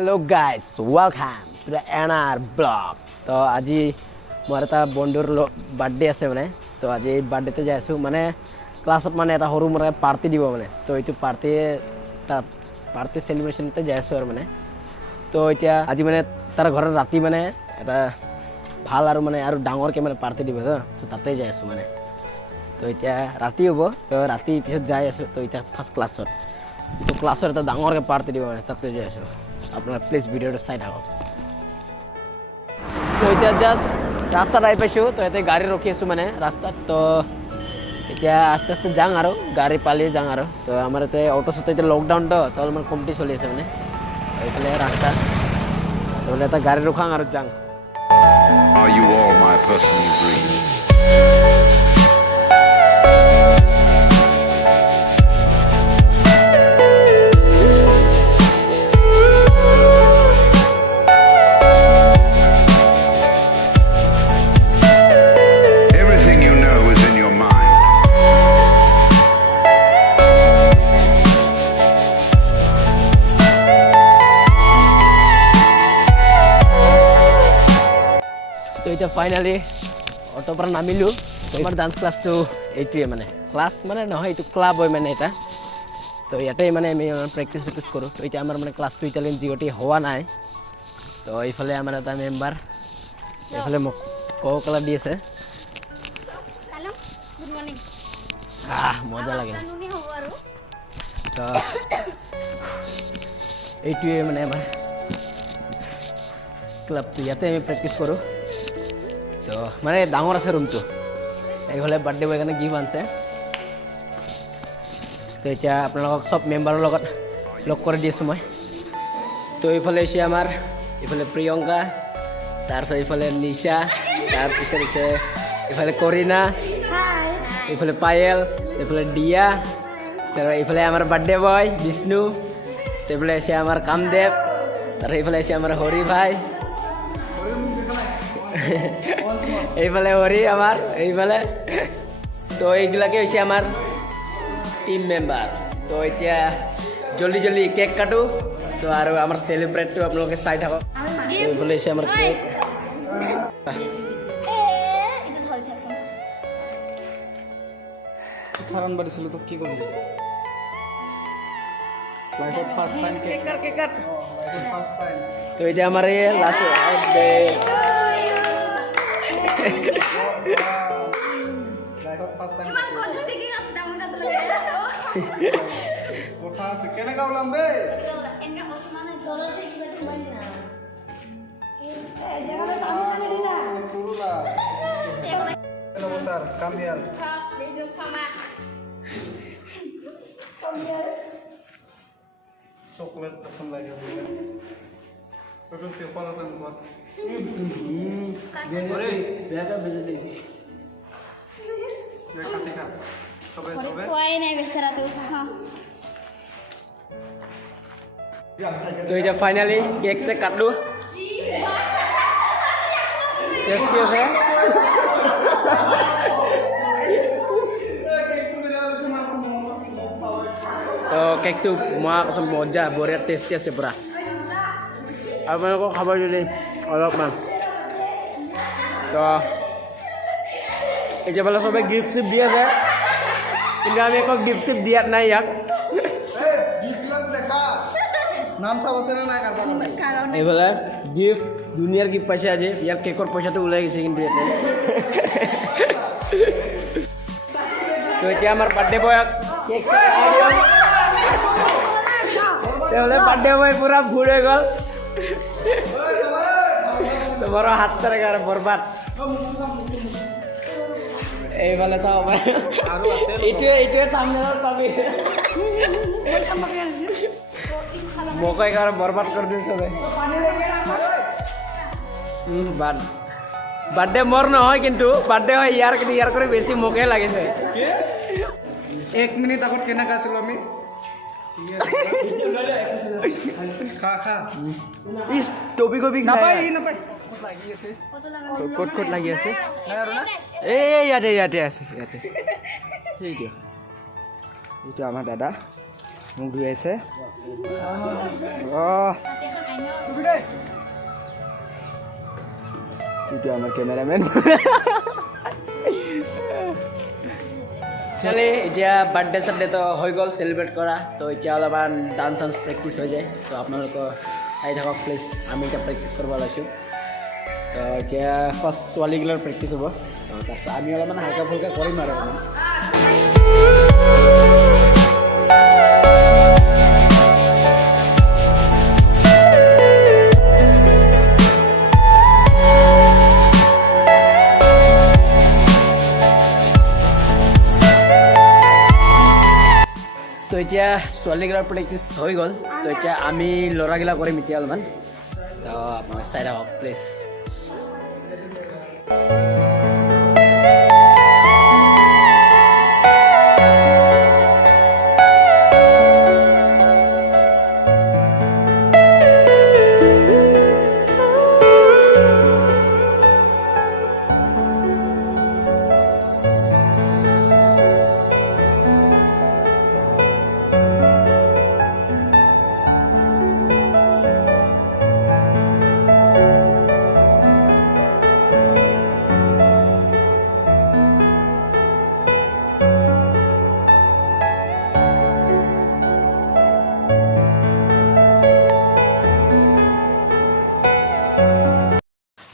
Hello guys, welcome to the NR blog. तो आज मोर এটা বন্ধুৰ বাৰ্থডে আছে মানে তো আজি এই বাৰ্থডেতে যাই আছো মানে ক্লাছত মানে এটা সৰু মৰা পাৰ্টি দিব মানে তো এইটো পাৰ্টি সেলিব্ৰেশনতে যাই আছো আৰু মানে তো এতিয়া আজি মানে তাৰ ঘৰত ৰাতি মানে এটা ভাল আৰু মানে আৰু ডাঙৰকে মানে পাৰ্টি দিব তো তাতে যাই আছো মানে তো এতিয়া ৰাতি হ'ব তো ৰাতি পিছত যাই আছো তো এতিয়া ফাৰ্স্ট ক্লাছত তো ক্লাছৰ এটা ডাঙৰকে পাৰ্টি দিব মানে তাতে যাই আছো আপনারা প্লিজ ভিডিওটা চাই থাকক তো এতিয়া জাস্ট রাস্তাত আই পাইছো তো এতে গাড়ি ৰখি আছো মানে ৰাস্তাত তো এতিয়া আস্তে আস্তে যাং আৰু গাড়ি পালি যাং আৰু তো আমাৰ এতে অটো সতে এতিয়া লকডাউন তো অলপমান কমটি চলি আছে মানে এইফালে ৰাস্তা তো এটা গাড়ি ৰখাং আৰু যাং Are you all my personal dreams? Everything you know is in your mind. তো এটা ফাইনালি অটো পৰা নামিলো তোমাৰ ডান্স ক্লাছটো এইটোৱে মানে ক্লাছ মানে নহয় এইটো ক্লাব হয় মানে এটা তো ইয়াতে মানে আমি প্ৰেক্টিছ কৰোঁ তো এতিয়া আমাৰ মানে ক্লাছটো এতিয়ালৈকে জিঅ'টি হোৱা নাই তো এইফালে আমাৰ এটা মেম্বাৰ এইফালে মোক কলা দি আছে গুড মৰ্নিং মজা লাগে কানুনি হ'ব আৰু তো এইটোৱে মানে আমাৰ ক্লাবটো ইয়াতে আমি প্ৰেক্টিছ কৰোঁ তো মানে ডাঙৰ আছে ৰুমটো এইফালে বাৰ্থডে বয় কাৰণে গিফ্ট আনছে তো এতিয়া আপোনালোকক চব মেম্বাৰৰ লগত লগ কৰি দি আছোঁ মই তো এইফালে হৈছে আমাৰ এইফালে প্ৰিয়ংকা তাৰপিছত এইফালে নিশা তাৰপিছত হৈছে এইফালে কৰিনা এইফালে পায়েল এইফালে দিয়া তাৰ এইফালে আমাৰ বাৰ্থডে বয় বিষ্ণু এইফালে হৈছে আমাৰ কামদেৱ তাৰ এইফালে হৈছে আমাৰ হৰি ভাই এইফালে হৰি আমাৰ এইফালে তো এইবিলাকে হৈছে আমাৰ টিম মেম্বাৰ তো এতিয়া জলদি জলদি কেক কাটো তো আৰু আমাৰ সেলিব্ৰেটটো আপোনালোকে চাই থাকক এইফালে হৈছে আমাৰ কেক ইটো ধৰি থাকচোন ফাৰণ বাঢ়িছিলো তো কি কৰিলি লাইফত first time cake cut first time তো এতিয়া আমাৰ এই লাষ্ট লাইফত ফাৰ্ষ্ট টাইম ইমান কনফিডেন্ট কি আছে ডাঙৰ ডাঙৰ কথা আছে কেনেকা ওলাম বে এনে মানে দলতে কিবা সোমাই দিনা জায়গাটা আমি জানি দিনা কুৰুলা hello sir come here please come chocolate পছন্দ লাগে তোর পেপার আছে কোন বেয়াটা বেজে দে কাটি খা সবে সবে কোয়াই নাই বেচারা তো হ্যাঁ তো এতিয়া ফাইনালি কেক চেক কাটলো টেস্টি আছে তো কেকটো মই কৈছোঁ মজা বঢ়িয়া টেষ্টি আছে পূৰা আপোনালোকক খাব যদি অলপমান তো এতিয়া বোলে চবে গিফ্ট চিফ্ট দি আছে কিন্তু আমি একো গিফ্ট চিফ্ট দিয়াত নাই ইয়াক গিফট দেখা নাম চাব আছে না নাই কারবা এইফালে গিফ্ট দুনিয়াৰ গিফ্ট পাইছে আজি ইয়াৰ কেকৰ পইচাটো ওলাই গৈছে কিন্তু ইয়াতে তো এতিয়া আমাৰ বাৰ্থডে বয়ক কেক তেহলে বাৰ্থডে বয় পুৰা ভুল হৈ গ'ল তোমাৰ হাত তাৰ বৰবাদ এইফালে চাব এইটোৱে থাম্বনেইলত পাবি মোকে একেবাৰে বৰবাদ কৰি দিল চবে বাৰ্থডে মোৰ নহয় কিন্তু বাৰ্থডে হয় ইয়াৰ কিন্তু ইয়াৰ কৰি বেছি মোকে লাগিছে 1 মিনিট আগত কেনেকা আছিল আমি খা খা ইস টপি কপি নাপাই নাপাই লাগি আছে ক'ত লাগি আছে নাই আৰু না এই ইয়াতে আছে এইটো আমাৰ দাদা মোক ধুই আছে Tapi kan enak. এইটো আমাৰ কেমেৰামেন চলে এতিয়া বাৰ্থডে চাৰ্থডে তো হৈ গ'ল চেলিব্ৰেট কৰা তো এতিয়া অলপমান ডান্স চান্স প্ৰেক্টিচ হৈ যায় তো আপোনালোকৰ চাই থাকক প্লিজ আমি এতিয়া প্ৰেক্টিচ কৰিব লৈছোঁ তো এতিয়া ফাৰ্ষ্ট ছোৱালীগিলাৰ প্ৰেক্টিচ হ'ব তো তাৰপিছত আমি অলপমান হালকা ফুলকা কৰিম আৰু অকণমান তো এতিয়া ছোৱালীগিলাৰ প্ৰেক্টিচ হৈ গ'ল তো এতিয়া আমি ল'ৰাগিলা কৰিম এতিয়া অলপমান তো আপোনালোকে চাই থাকক প্লিজ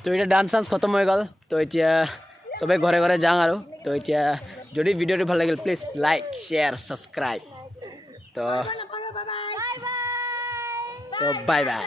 তো এতিয়া ডান্স চান্স খতম হৈ গ'ল তো এতিয়া চবেই ঘৰে ঘৰে যাওঁ আৰু তো এতিয়া যদি ভিডিঅ'টো ভাল লাগিল প্লিজ লাইক শ্বেয়াৰ ছাবস্ক্ৰাইব তো বাই বাই